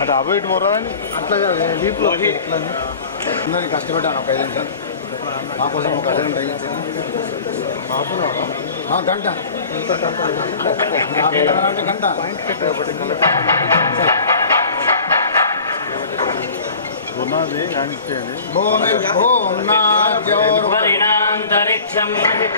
అటు అబైట్ పోరా అని అట్లా లీప్లో ఇట్లా అందరినీ కష్టపెట్టాను ఒక 5 నిమిషాలు మా కోసం ఒక అర్ధగంట అయ్యింది గంట గంట ఉన్నది కానిచ్చేది Namaste.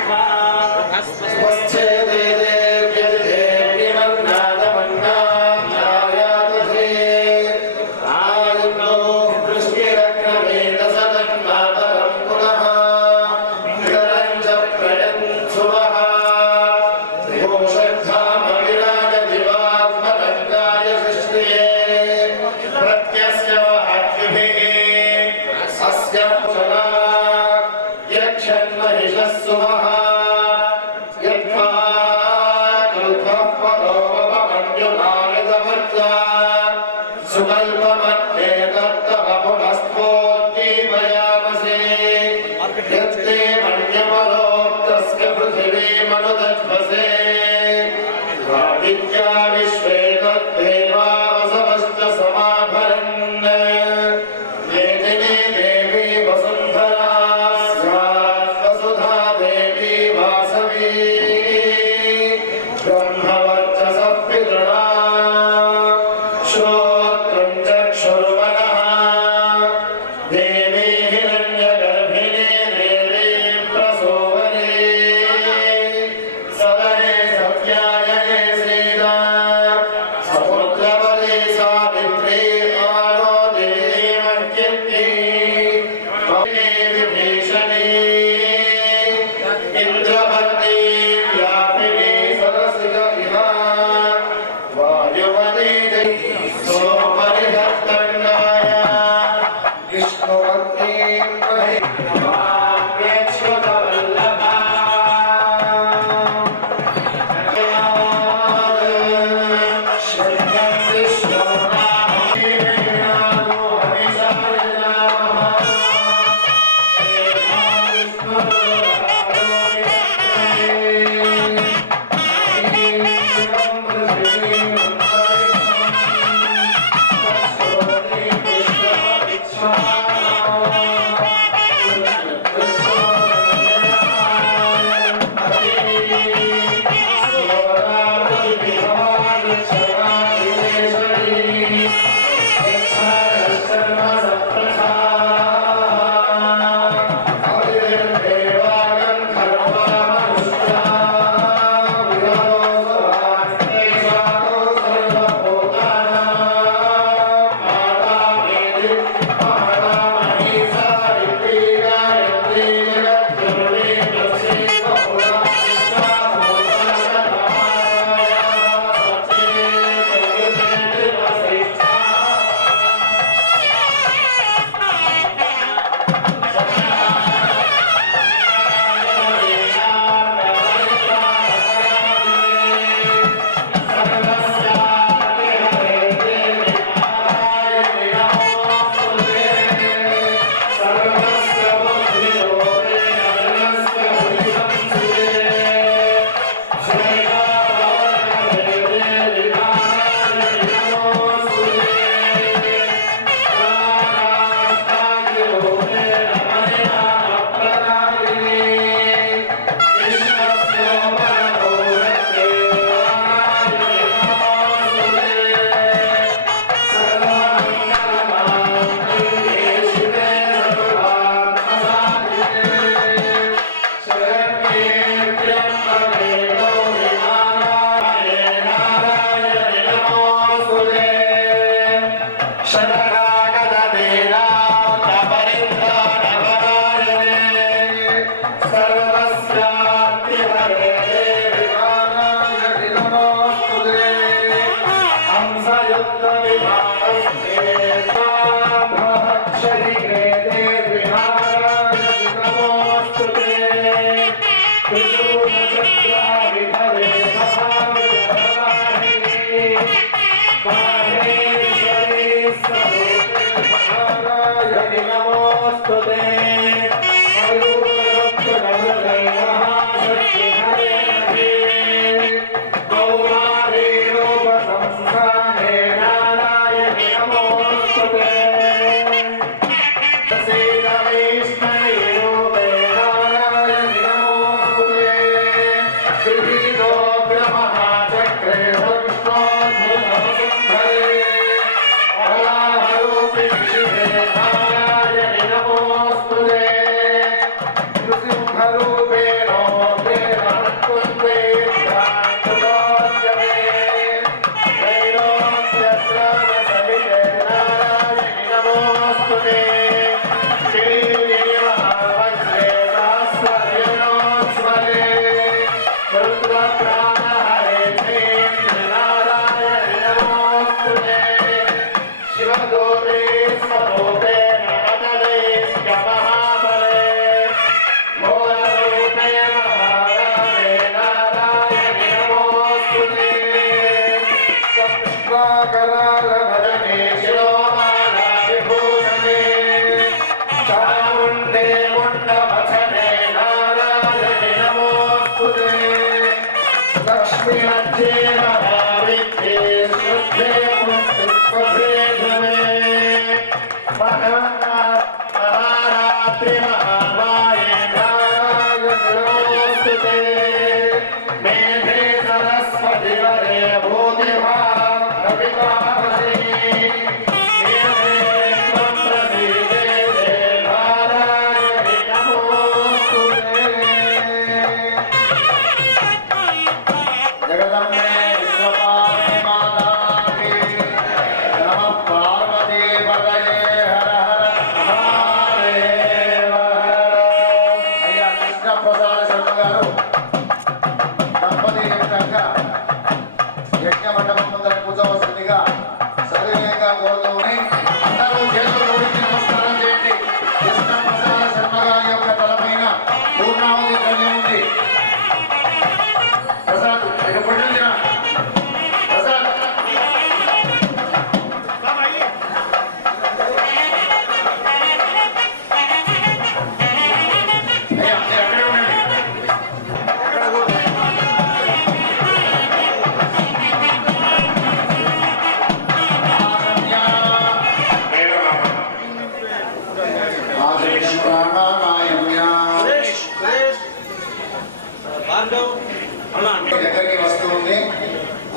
దగ్గరికి వస్తుంది.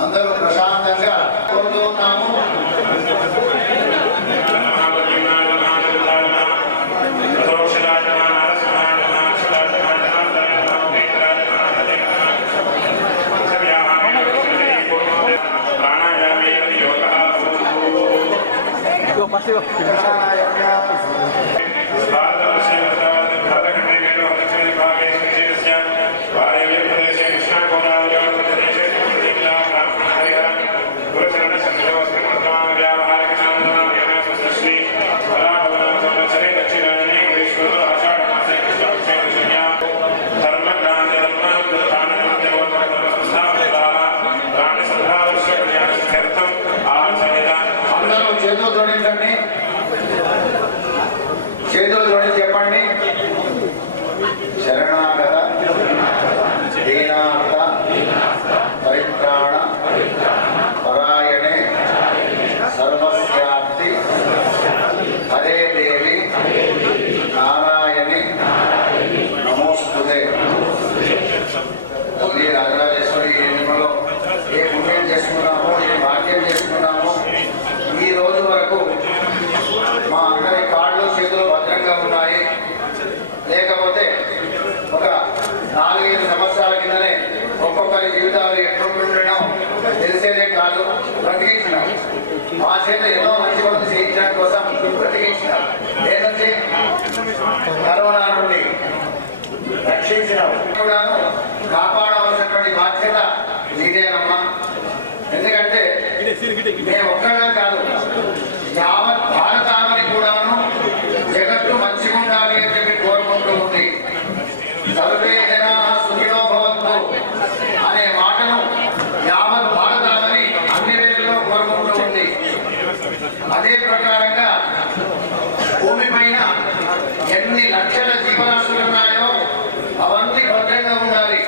అందరూ ప్రశాంతంగా కోరుతున్నాము. చేతులు జోడించి చెప్పండి. శరణాగత దీనార్థ పరిత్రాణ పరాయణే సర్వస్యార్థి హరే దేవి నారాయణి నమోస్తుతే. తల్లి రాజరాజేశ్వరి జన్మలో ఏ పుణ్యం చేసుకున్నామో ఏ భాగ్యం చేసుకున్నామో ఈ రోజు వరకు మా అందరి కాళ్ళు చేతులు భద్రంగా ఉన్నాయి. లేకపోతే ఒక 4-5 సంవత్సరాల కిందనే ఒక్కొక్కరి జీవితాలు ఎట్లుంటుండడం తెలిసేదే కాదు. బ్రతికించినాం. మా చేత ఎన్నో మంచి పనులు చేయించడం కోసం బ్రతికించినాం. లేదంటే కరోనా నుండి రక్షించినాం. కూడాను కాపాడవలసినటువంటి బాధ్యత నీదేనమ్మా. ఎందుకంటే మేము ఒక్కడే కాదు, యావత్ భారతాన్ని కూడాను జగత్తు మంచిగా ఉండాలి అని చెప్పి కోరుకుంటూ ఉంది. సర్వే జనా సుఖినో భవంతు అనే మాటను యావత్ భారతాన్ని అన్ని వేళల్లో కోరుకుంటూ ఉంది. అదే ప్రకారంగా భూమి పైన ఎన్ని లక్షల జీవరాశులు ఉన్నాయో అవన్నీ భద్రంగా ఉండాలి.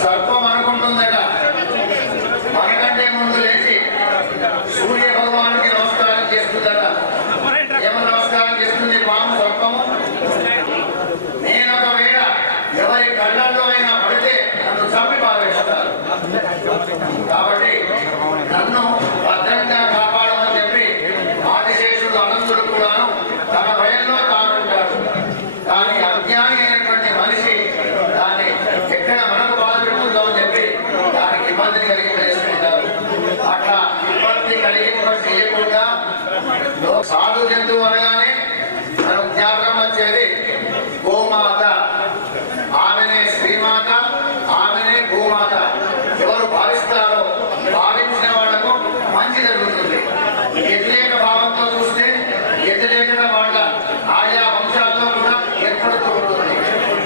సర్పం అనుకుంటుందట మనకంటే ముందు లేచి సూర్య భగవానికి నమస్కారం చేస్తుందట. ఏమో నమస్కారం చేస్తుంది పాము సర్పము. నేను ఒకవేళ ఎవరి కళ్ళల్లో అయినా పడితే నన్ను కాబట్టి నన్ను భద్రంగా కాపాడమని చెప్పి ఆదిశేషుడు అనంతుడు కూడాను తన భయంలో తానుంటాడు. కానీ అజ్ఞాని అయినటువంటి మనిషి దాన్ని ఎక్కడ మనకు బాధ పెడుతుందో అని చెప్పి దానికి ఇబ్బందిని కలిగి చేసుకుంటారు. అట్లా ఇబ్బంది కలిగి చేయకుండా సాధు జంతువు అనగానే మనకు జ్ఞాపకం వచ్చేది గోమాత. ఆమెనే శ్రీమాత, ఆమెనే భూమాత. ఎవరు భావిస్తారో భావించిన వాళ్లకు మంచి జరుగుతుంది. వ్యతిరేక భావంతో చూస్తే వ్యతిరేకత వాళ్ళ ఆయా వంశాల్లో కూడా ఏర్పడుతూ ఉంటుంది.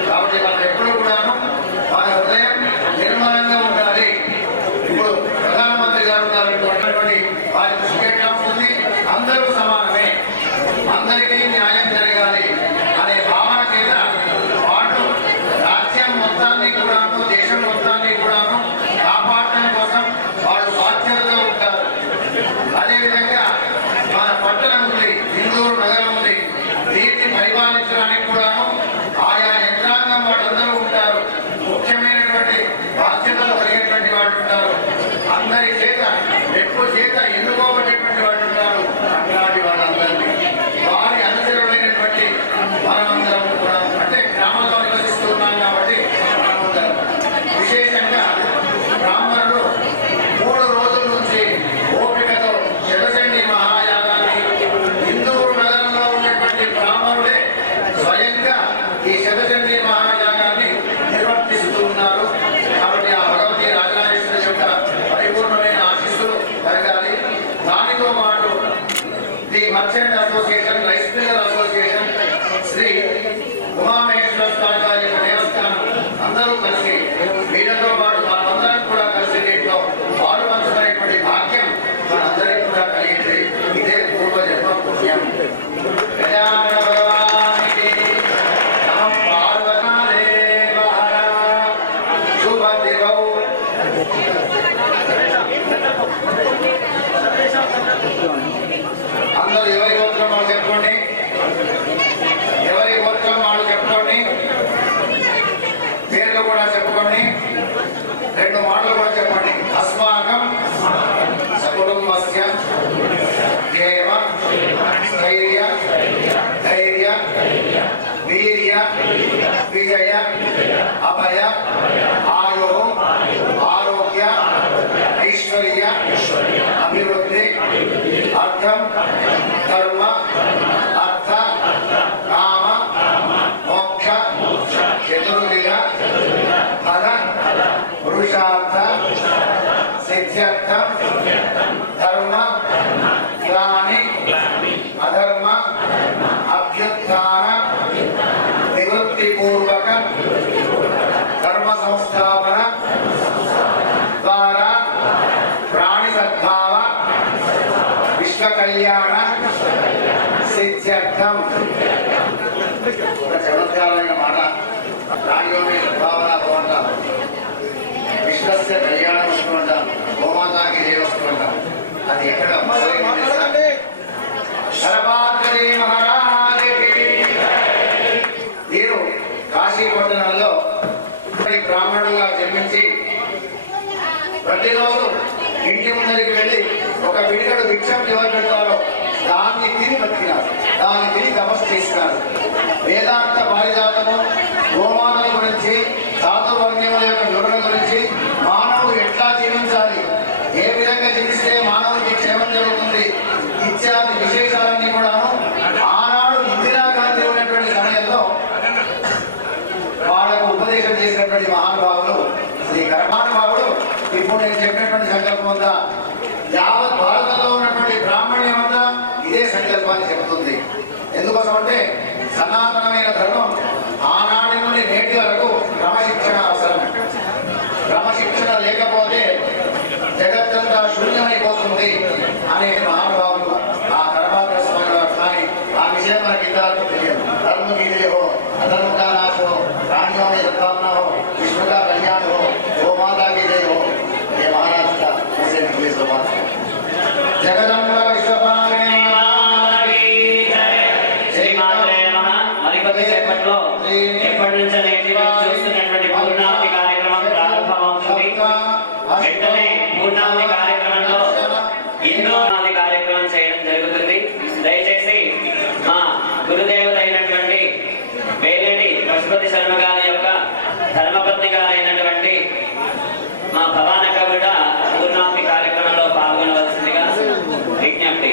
కాబట్టి వాళ్ళు ఎప్పుడు కూడాను మన హృదయం నిర్మలంగా ఉండాలి. ఇప్పుడు ప్రధానమంత్రి గారు ఉన్నటువంటి వారి దృష్టి ఎట్లా ఉంటుంది? అందరూ సమానమే, అందరికీ న్యాయం జరగాలి అనే భావన చేత వాళ్ళు రాజ్యం మొత్తాన్ని కూడాను, దేశం మొత్తాన్ని కూడాను కాపాడటం కోసం వాళ్ళు బాధ్యతగా ఉంటారు. అదేవిధంగా మన పట్టణం ఉంది, ఇందూరు నగరం ఉంది, దీన్ని పరిపాలించడానికి కూడాను ఆయా యంత్రాంగం వాళ్ళందరూ ఉంటారు. ముఖ్యమైనటువంటి బాధ్యతలు కలిగినటువంటి వాళ్ళు ఉంటారు. అందరి చేత ఎక్కువ చేత ఎన్నుకోబడేటువంటి వాళ్ళు ఉంటారు. అట్లాంటి వాళ్ళందరినీ వారి అనుచరులైనటువంటి మనమందరం కూడా, అంటే గ్రామంలో నివసిస్తున్నాం కాబట్టి మనమందరం విశేషంగా బ్రాహ్మణుడు 3 రోజుల నుంచి ఓపికతో శతచండీ మహాయాగాన్ని ఇందూరు నగరంలో ఉన్నటువంటి బ్రాహ్మణుడే స్వయంగా ఈ శతచండీ మహాయాగాన్ని నిర్వర్తిస్తూ ఉన్నారు. కాబట్టి ఆ భగవతి రాజరాజేశ్వరి యొక్క పరిపూర్ణమైన ఆశీస్సులు కలగాలి. దానితో పాటు the merchant association, rice miller association, Sri Umamaheswara Swamy వారి యొక్క దేవస్థానం అందరూ కలిసి వీళ్ళతో పాటు మనందరం కూడా కలిసి దీంట్లో పాలు పంచుకునేటువంటి భాగ్యం మనందరికీ కూడా కలిగింది. ఇదే పూర్వజన్మ పుణ్యం. గజానన భగవానికి నమః. పార్వతీదేవ హర శుభదివౌ. అందరూ ఎవరి గోత్రం వాళ్ళు చెప్పుకోండి, ఎవరి గోత్రం వాళ్ళు చెప్పుకోండి, పేర్లు కూడా చెప్పుకోండి, 2 మాటలు కూడా చెప్పండి. అస్మాకం సకుటుంబస్య క్షేమ స్థైర్య ధైర్య వీర్య విజయ అభయ ఆయో ఆరోగ్య ఐశ్వర్య అభివృద్ధి అర్థం ధర్మ అర్థ కామ మోక్ష చతుర్విధ ఫల పురుషార్థ సిద్ధ్యర్థం ధర్మ గ్లాని అధర్మ అభ్యుత్థాన నివృత్తిపూర్వక ధర్మ సంస్థాపన ద్వారా ప్రాణి సద్భావ విశ్వ కళ్యాణ సిద్ధ్యర్థం. ఒక చమత్కారమైన మాట. రాణియోమి సద్భావన భవంతాం, విశ్వస్య కళ్యాణం వస్తుంటాం, గోమాతాకి జయ వస్తుంటాం. అది ఎక్కడ శరభాద్రి మహారాజుకి. వీరు కాశీ పట్టణంలో బ్రాహ్మణులుగా జన్మించి ప్రతిరోజు ఇంటి ముందరికి వెళ్ళి ఒక పిడికడు భిక్షం ఎవరు పెడతారో దాన్ని తిని బతికినారు, దాన్ని తిని తపస్సు చేసినారు. వేదాంత పారిజాతము, గోమాతల గురించి, చాతుర్వర్ణ్యముల యొక్క వివరణ గురించి, మానవుడు ఎట్లా జీవించాలి, ఏ విధంగా జీవిస్తే మానవుడికి క్షేమం జరుగుతుంది ఇత్యాది విశేషాలన్నీ కూడాను ఆనాడు ఇందిరాగాంధీ ఉన్నటువంటి సమయంలో వాళ్ళకు ఉపదేశం చేసినటువంటి మహానుభావులు శ్రీ కర్మానుభావుడు. ఇప్పుడు నేను చెప్పినటువంటి సంకల్పం ఉందా, యావత్ భారతంలో ఉన్నటువంటి బ్రాహ్మణ్యం అంతా ఇదే సంకల్పాన్ని చెబుతుంది. ఎందుకోసం అంటే సనాతనమైన ధర్మం ఆనాటి నుండి నేటి వరకు క్రమశిక్షణ అవసరం. క్రమశిక్షణ లేకపోతే జగత్తంతా శూన్యమైపోతుంది అనే మహానుభావులు ఆ కర్మాగ్ర స్వామి వారు. కానీ ఆ విషయం మనకి ఇంతవరకు తెలియదు. ధర్మ గీతే హో, అధర్మ का नाश हो, प्राणियों में सद्भावना हो, विश्व का कल्याण हो, गो माता की जय हो. ये महाराज का ऐसे निकले सुभाष. जगदम्बा विश्वपालिनी శ్రీమాత్రే నమః. మరికొద్ది సేపట్లో ఎప్పటి నుంచో చూస్తున్నటువంటి పూర్ణాహుతి కార్యక్రమం ప్రారంభమవుతుంది. వెంటనే పూర్ణావతి కార్యక్రమంలో ఎన్నో కార్యక్రమం చేయడం జరుగుతుంది. దయచేసి మా గురుదేవత అయినటువంటి వేలేటి పశుపతి శర్మ గారి యొక్క ధర్మపత్ని గారైనటువంటి మా భవానక కూడా పూర్ణావతి కార్యక్రమంలో పాల్గొనవలసిందిగా విజ్ఞప్తి.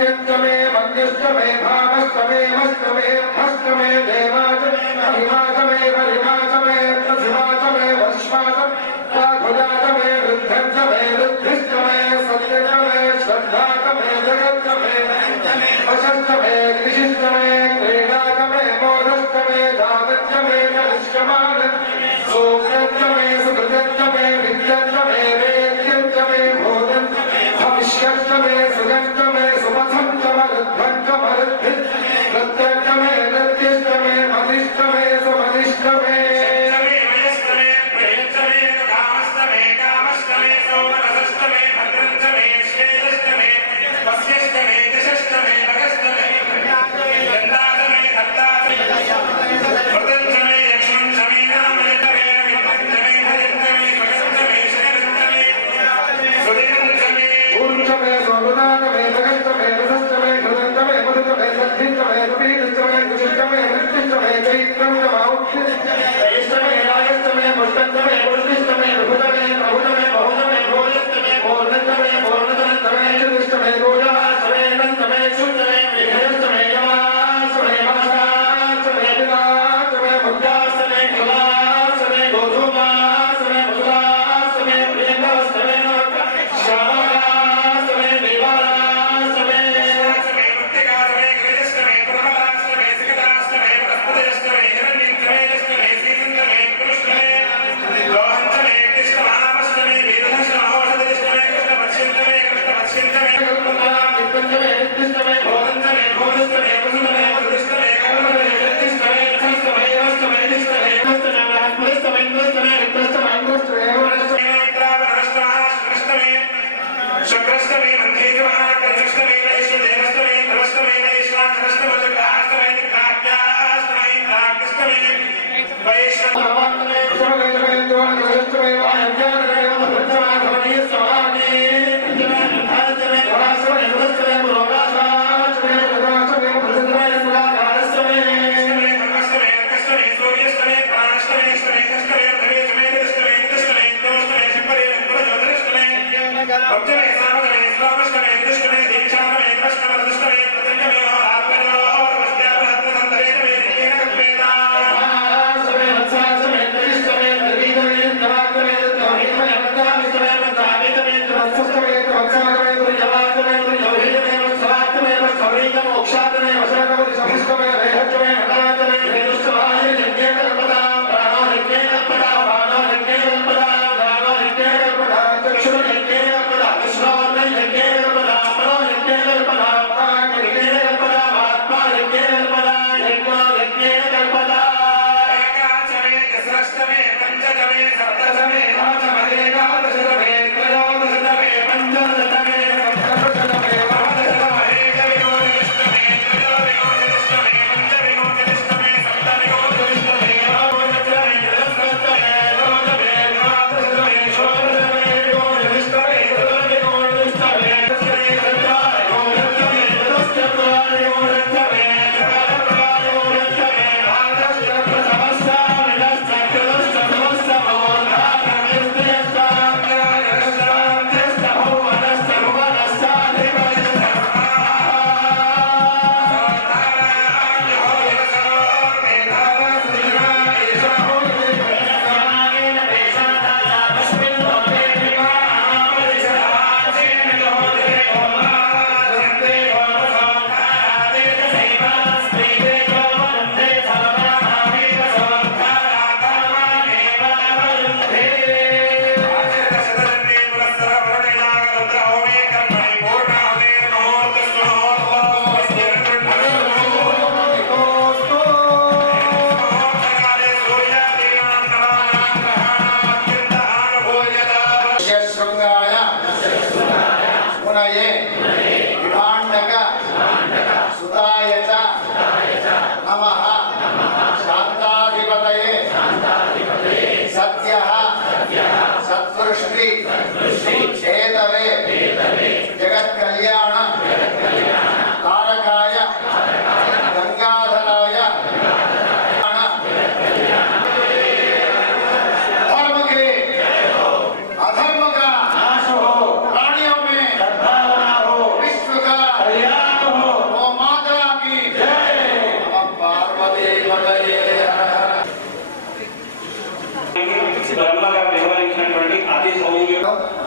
मध्यष्टमे मध्यष्टमे भावष्टमे मष्टमे भष्टमे देवाचमे महिमाचमे परिमाचमे प्रसिमाचमे वश्वाचमे राघुजाचमे वृद्धंचमे वृद्धिष्टमे सत्यचमे श्रद्धाचमे जगच्चमे वशष्टमे कृषिष्टमे क्रीडाचमे मोदष्टमे जातच्चमे कनिष्कमान सोम्यच्चमे सुकृतच्चमे विद्यच्चमे वेद्यच्चमे भोजच्चमे भविष्यच्चमे सुजच्चमे सुमथञ्चमरुद्धञ्चमरुद्धि प्रत्यक्षमे नृत्यष्टमे मदिष्टमे सुमदिष्टमे कामस्तमे कामस्तमे सोमरसस्तमे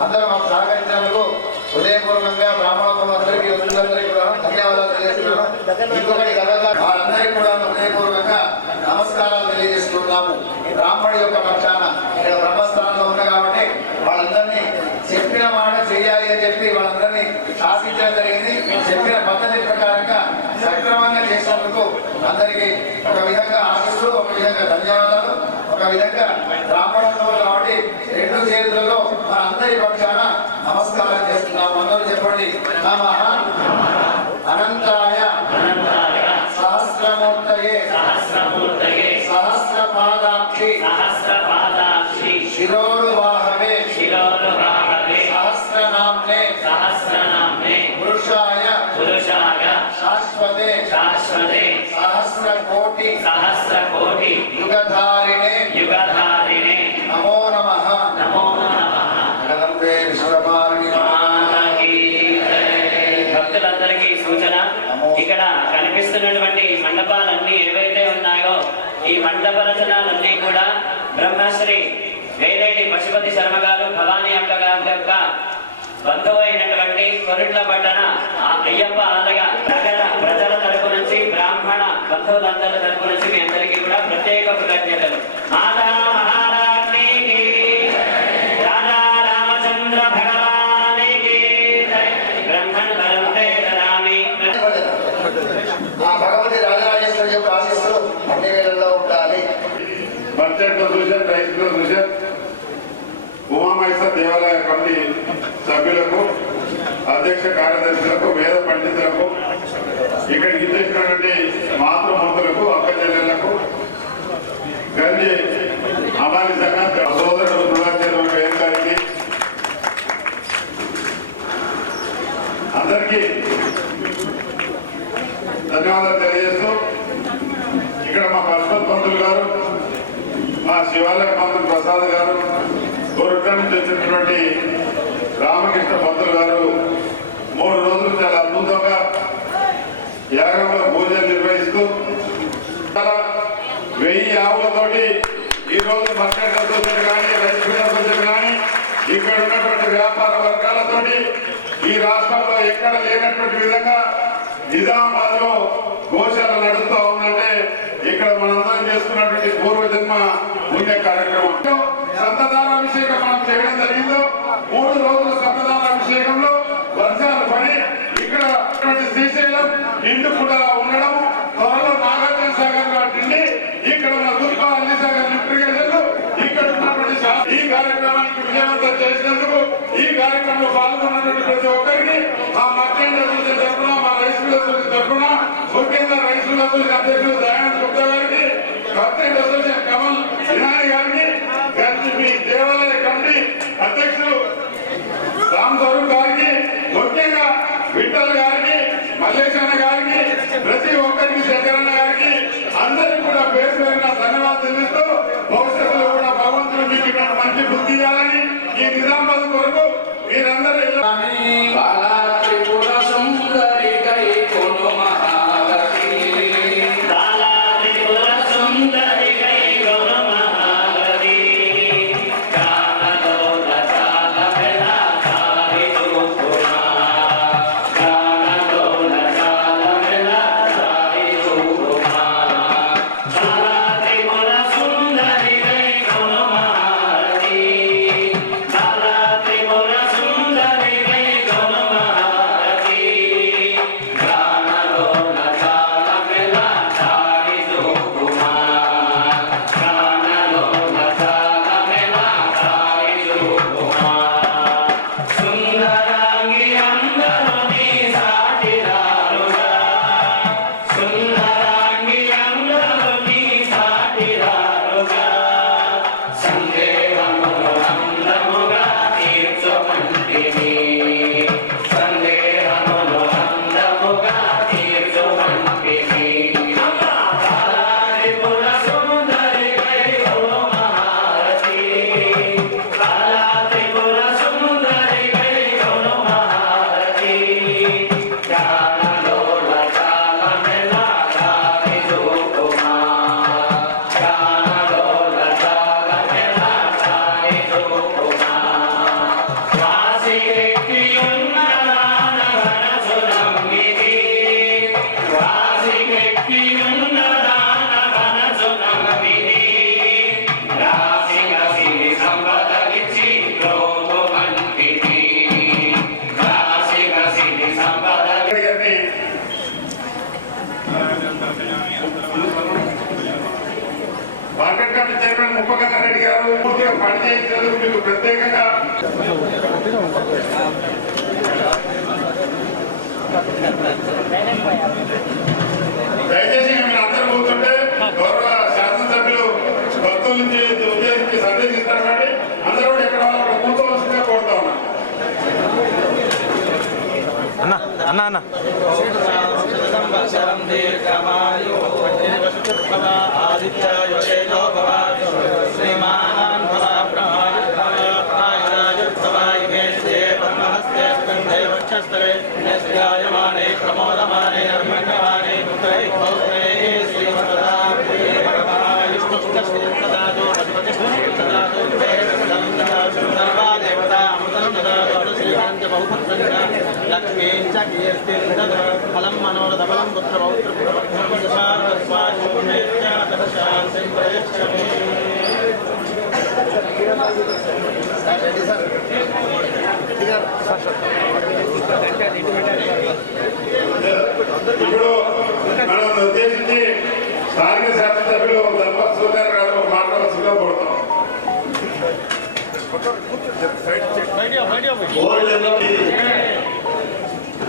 అందరూ మాకు సహకరించినందుకు హృదయపూర్వకంగా బ్రాహ్మణోత్తములందరికీ వృద్ధులందరికీ కూడా ధన్యవాదాలు తెలియజేస్తున్నాను. ఇంకొకటి గర్వంగా వారందరికీ కూడా హృదయపూర్వకంగా నమస్కారాలు తెలియజేస్తున్నాము. బ్రాహ్మణుడి యొక్క పక్షాన ఇక్కడ బ్రహ్మస్థానంలో ఉంది కాబట్టి వాళ్ళందరినీ చెప్పిన మాట చేయాలి అని చెప్పి వాళ్ళందరినీ శాసించడం జరిగింది. చెప్పిన పద్ధతి ప్రకారంగా సక్రమంగా చేసినందుకు అందరికీ ఒక విధంగా ఆశిస్తూ, ఒక విధంగా ధన్యవాదాలు, ఒక విధంగా బ్రాహ్మణోత్తములు కాబట్టి రెండు చేతులలో మన అందరి పక్షాన నమస్కారం చేస్తున్నాము. అందరూ చెప్పండి. నమః అనంతాయ సహస్రమూర్తయే సహస్రపాదాక్షి శిరోరువాహవే సహస్రనామ్నే పురుషాయ శాశ్వతే సహస్రకోటి యుగధారిణే నమో నమః. జగదంబే విశ్వమారిణి భక్తులందరికీ సూచన, ఇక్కడ కనిపిస్తున్నటువంటి మండపాలన్నీ ఏవైతే ఉన్నాయో ఈ మండప రచనలన్నీ కూడా బ్రహ్మశ్రీ వేలేటి పశుపతి శర్మ గారు భవానీ అక్క గారి యొక్క బంధువు అయినటువంటి కొరుట్ల పట్టణ అయ్యప్ప ఆలయ ప్రజల తరపు నుంచి, బ్రాహ్మణ బంధువులందరి తరపు నుంచి మీ అందరికీ కూడా ప్రత్యేక కృతజ్ఞతలు. మాతా మహారాజ్ఞికి, రాజా రామచంద్ర భగవానికి బ్రహ్మన్ వరందే దదామి. ఆ భగవతి రాజరాజేశ్వరి యొక్క ఆశీస్సులు అన్ని వేళల్లో ఉండాలి. బడ్జెట్ సొల్యూషన్, రైతు సొల్యూషన్, ఉమామహేశ్వర దేవాలయ కమిటీ సభ్యులకు, అధ్యక్ష కార్యదర్శులకు, వేద పండితులకు, ఇక్కడికి ఇచ్చేసినటువంటి మాతృమూర్తులకు, అక్క చెల్లెళ్లకు, గంజి అమాలి సంఘం సోదరుడు దురాచార్య వేదికకి అందరికీ ధన్యవాదాలు తెలియజేస్తూ, ఇక్కడ మా పశుపతి పంతులు గారు, మా శివాలయ పంతులు ప్రసాద్ గారు, గోరుట్ల నుంచి వచ్చినటువంటి రామకృష్ణ పంతులు గారు 3 రోజులు చాలా అద్భుతంగా యాగంలో పూజలు నిర్వహిస్తూ 1000 ఆవులతోటి ఈ రోజు మార్కెట్ అసోసియేషన్ కానీ, రైతు ఫీల్డ్ అసోసియేషన్ కానీ, ఇక్కడ ఉన్నటువంటి వ్యాపార వర్గాలతోటి ఈ రాష్ట్రంలో ఎక్కడ లేనటువంటి విధంగా నిజామాబాద్ లో గోశాల నడుస్తూ ఉందంటే ఇక్కడ మనందరం చేస్తున్నటువంటి పూర్వజన్మ పుణ్య కార్యక్రమం. సంతదానాభిషేకం మనం చేయడం జరిగిందో 3 రోజుల సంతదానాభిషేకంలో వర్షాలు పడి ఇక్కడ శ్రీశైలం నిండు కూడా ఉండడం, త్వరలో నాగార్జున సాగర్ నిండి ఇక్కడ ఉన్న దుర్గా అల్లి సాగర్ లిఫ్టిగేషన్లు ఇక్కడ ఉన్నటువంటి ఈ కార్యక్రమానికి విజయవంతం చేసినందుకు ఈ కార్యక్రమంలో పాల్గొన్నటువంటి ప్రతి ఒక్కరికి మా మర్చెంట్ అసోసియేషన్ తరఫున, మా రైస్ మిల్ అసోసియేషన్ తరఫున, ముఖ్యంగా రైస్ మిల్ అసోసియేషన్ అధ్యక్షులు దయానంద్ గుప్తా గారికి, మర్చెంట్ అసోసియేషన్ కమల్ వినాయక్ గారికి, మీ దేవాలయ కమిటీ అధ్యక్షులు రామ్ స్వరూప్ గారికి, ముఖ్యంగా విఠల్ గారికి, మల్లేశన్న గారికి, ప్రతి ఒక్కరికి, శంకరన్న గారికి, అందరికీ కూడా పేరు పేరున ధన్యవాదాలు తెలుస్తూ భవిష్యత్తులో కూడా భగవంతుడు మీకు ఇటువంటి మంచి బుద్ధి ఇవ్వాలని ఈ నిజామాబాద్ కొరకు మీరందరూ సుందరి ప్రత్యేకంగా దయచేసి మీరు అందరూ కూర్చుంటే గౌరవ శాసనసభ్యులు భక్తుల నుంచి ఉద్దేశించి సందేశిస్తారు కాబట్టి అందరూ కూడా ఎక్కడ వాళ్ళు కూర్చోవలసిందిగా కోరుతా ఉన్నాం. ప్రమోదమానే నర్మణమానే లక్ష్మీ ఫలం మనోరథఫలం పుత్ర ఇప్పుడు మనం ఉద్దేశించి స్థానిక శాసనసభ్యులు ధర్మపతి సూర్య గారు మాట్లాడాల్సిందిగా కోరుతాం.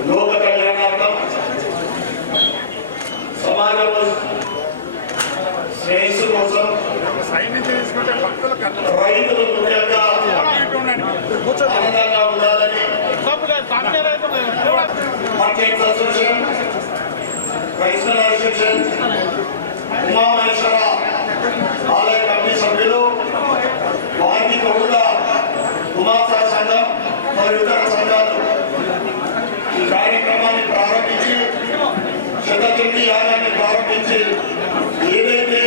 లోక కళ్యాణార్థం సమాజంలో శ్రేయస్సు కోసం రైతులు ముఖ్యంగా ఆనందంగా ఉండాలని మార్కెట్ అసోసియేషన్, క్రైస్తవ అసోసియేషన్, ఉమామహేశ్వర ఆలయ కమిటీ సభ్యులు, వారికి తోడుగా ఉమాసా సంఘం మరియు ఇతర సంఘాలు ఈ కార్యక్రమాన్ని ప్రారంభించి శతచండీ యాగాన్ని ప్రారంభించి ఏదైతే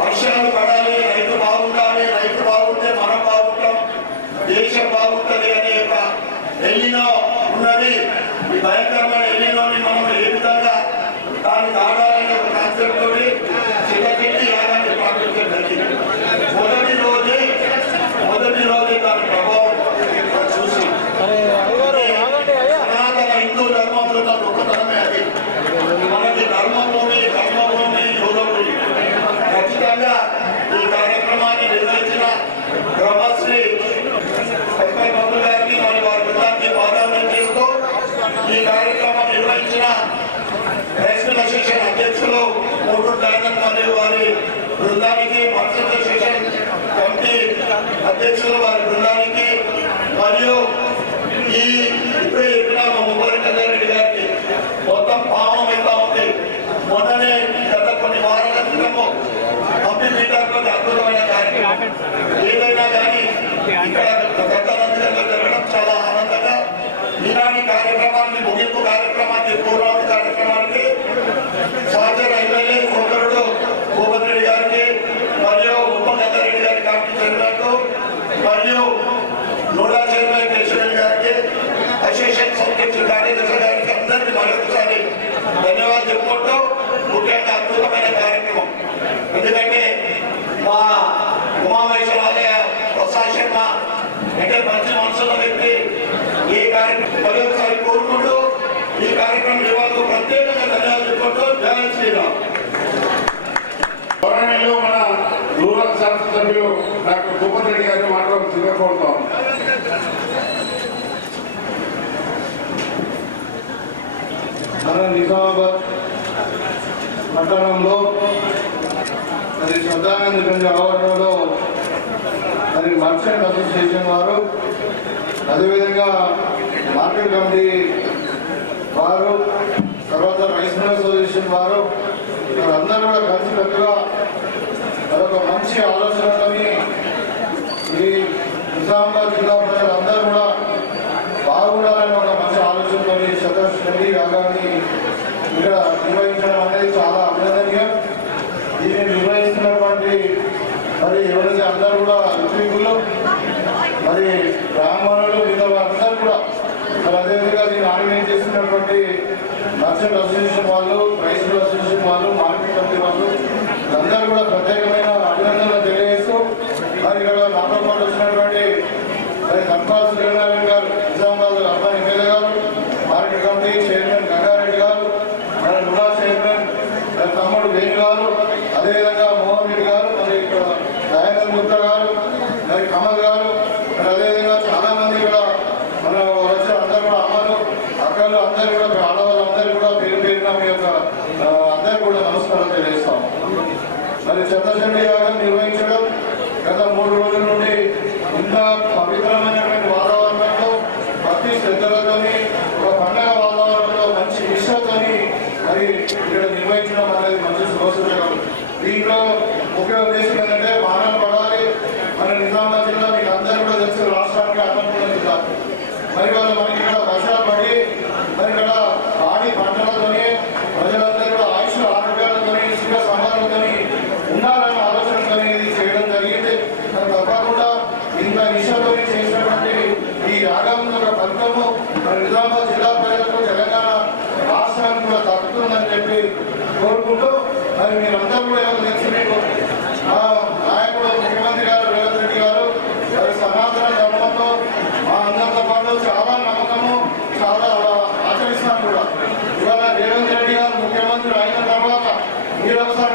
వర్షాలు పడాలి, రైతు బాగుండాలి, రైతు బాగుంటే మనం బాగుంటాం, దేశం బాగుంటుంది అనే ఒక ఎల్లినో ఉన్నది. ఈ భయంకరమైన ఎల్లినోని మనం ఏ విధంగా దాన్ని దాటాలనే ఒక కాన్సెప్ట్ తోటి శతచండీ యాగాన్ని ప్రారంభించడం జరిగింది. మొదటి రోజే దాని ప్రభావం చూసి సనాతన హిందూ ధర్మంలో గొప్పతనమే అది. మనది ధర్మభూమి, యోగభూమి. ఖచ్చితంగా ఈ కార్యక్రమాన్ని నిర్వహించిన బ్రహ్మశ్రీ బాబు గారికి మరియు వారి బృందాన్ని పాదాలను చేస్తూ ఈ కార్యక్రమాన్ని నిర్వహించిన నేషనల్ అసోసియేషన్ అధ్యక్షులు మూటూరు దయానంద్ మరియు వారి బృందానికి, మత్స్య అసోసియేషన్ కమిటీ అధ్యక్షులు వారి బృందానికి, మరియు ఈ ఇప్పుడే చెప్పిన మా ముగ్గురి కళ్యాణరెడ్డి గారికి మొత్తం పావనం అవుతా ఉంది. మొన్ననే గత కొన్ని వారాల క్రితము కంపెనీ మీటర్లో అద్భుతమైన కార్యక్రమం. ఏదైనా కానీ ఇక్కడ గతంలో జరగడం చాలా ఆనందంగా ఈనాటి కార్యక్రమాన్ని, ముగింపు కార్యక్రమాన్ని, పూర్వాది కార్యక్రమానికి సహచర ఎమ్మెల్యే సోదరుడు భూపతి రెడ్డి గారికి మరియు ఉపగంగారెడ్డి గారి కమిటీ చైర్మన్ మరియు నోడా చైర్మన్ కేశవరెడ్డి గారికి, అసోసియేషన్ అధ్యక్షుడు కార్యదర్శి గారికి అందరికీ మరొకసారి ధన్యవాదాలు చెప్పుకుంటూ ముఖ్యంగా అద్భుతమైన కార్యక్రమం. ఎందుకంటే మా ఉమామహేశ్వర ఆలయ ప్రసాద్ శర్మ అంటే మంచి మనసున్న వ్యక్తి ఈ కార్యక్రమం మరొకసారి కోరుకుంటూ ఈ కార్యక్రమం ఇవాళ ప్రత్యేకంగా ధన్యవాదాలు చెప్పుకుంటూ జై శ్రీరామ్. గౌరవనీయులు మన రూరల్ శాసనసభ్యులు డాక్టర్ భూపతి రెడ్డి గారిని మాట్లాడాల్సిందిగా కోరుతాం. మన నిజామాబాద్ పట్టణంలో మరి శ్రద్ధానంద గంజ్ ఆవరణలో మరి మర్చెంట్ అసోసియేషన్ వారు, అదేవిధంగా మార్కెట్ కమిటీ వారు, తర్వాత రైస్ మిల్ అసోసియేషన్ వారు అందరూ కూడా కలిసికట్టుగా మరొక మంచి ఆలోచనతోని ఈ నిజామాబాద్ జిల్లా ప్రజలందరూ కూడా బాగుండాలని ఒక మంచి ఆలోచనతో శతచండీ యాగాన్ని ఇక్కడ నిర్వహించడం అనేది చాలా అభినందనీయం. దీన్ని నిర్వహిస్తున్నటువంటి మరి ఎవరైతే అందరూ కూడా ఋత్వికులు, మరి బ్రాహ్మణులు, మిగతా అందరూ కూడా మరి అదేవిధంగా దీన్ని ఆర్గనైజ్ చేస్తున్నటువంటి మర్చెంట్ అసోసియేషన్ వాళ్ళు, రైస్ మిల్ అసోసియేషన్ వాళ్ళు, మార్కెట్ కమిటీ వాళ్ళు అందరూ కూడా ప్రత్యేకమైన అభినందనలు తెలియజేస్తూ మరి ఇక్కడ నాతో పాటు వచ్చినటువంటి మరి ధర్మపతి సూర్యనారాయణ గారు, నిజామాబాద్ అర్బన్ ఎమ్మెల్యే గారు, మార్కెట్ కమిటీ చైర్మన్ గంగారెడ్డి గారు, మరి నుడా చైర్మన్ తమ్ముడు వేణు గారు, అదేవిధంగా మోహన్ రెడ్డి గారు, మరి ఇక్కడ దయానంద్ గుప్తా గారు, మరి కమల్ గారు, ఆడవాళ్ళందరూ కూడా పేరు పేరున మీ యొక్క అందరూ కూడా నమస్కారం తెలియజేస్తాం. మరి చంద్రశేఖర యాగం నిర్వహించడం గత 3 రోజుల నుండి ఇంత పవిత్రమైనటువంటి వాతావరణంలో భక్తి శ్రద్ధలతోని ఒక పండగ వాతావరణంలో మంచి నిష్ఠతోని మరి ఇక్కడ నిర్వహించడం అనేది మంచి శుభసూచకం. దీంట్లో ముఖ్య ఉద్దేశం ఏంటంటే వాహనాలు పడాలి. మన నిజామాబాద్ జిల్లా మీకు అందరూ కూడా తెలుసు, రాష్ట్రానికి అన్నపూర్ణ జిల్లా. మరి వాళ్ళు మనకి ఇక్కడ వర్షాలు పడి మరి ఇక్కడ పాడి పంటలతోని ప్రజలందరూ కూడా ఆయుష్ ఆరోగ్యాలతోని సుఖ సమాధాలతోని ఉండాలన్న ఆలోచనతో ఇది చేయడం జరిగింది. మరి తప్పకుండా ఇంత నిషతోని చేసినటువంటి ఈ యాగం యొక్క ఫలితము మరి నిజామాబాద్ జిల్లా ప్రజలకు తెలంగాణ రాష్ట్రానికి కూడా తగ్గుతుందని చెప్పి కోరుకుంటూ మరి మీరందరూ కూడా ఎవరు తెలిసి మీకు మా నాయకుడు ముఖ్యమంత్రి గారు రేవంత్ రెడ్డి గారు మరి సనాతన ధర్మంతో మా అందరితో పాటు చాలా నమ్మకము, చాలా ఆచరిస్తాను కూడా. ఇవాళ రేవంత్ రెడ్డి గారు ముఖ్యమంత్రి అయిన తర్వాత మీరు ఒకసారి